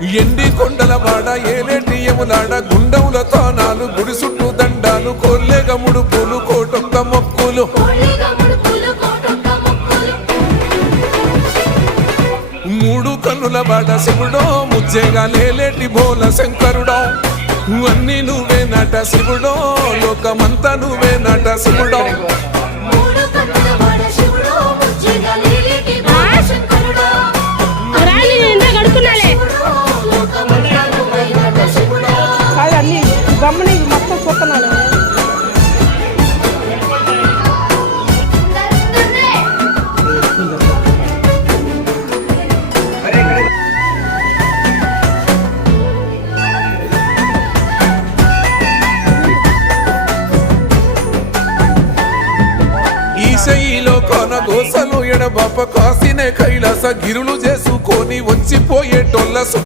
ఎండి కొండల వాడ ఏలేటి యములాడ గుండముల తానాలు గుడి చుట్టూ దండాలు కొల్లేగ ముడుపులు కోటొక్క మొక్కులు. మూడు కన్నుల వాడ శివుడో ముజ్జేగా లేలేటి భోల శంకరుడో. అన్ని నువ్వే నట శివుడో లోకమంతా నువ్వే నట శివుడో. చూస్తున్నాను దరుకుతుందే ఈశయిలో కొన గోసలు ఎడబాప కాసినే కైలాస గిరులు చేసుకొని వచ్చిపోయేటోళ్ళ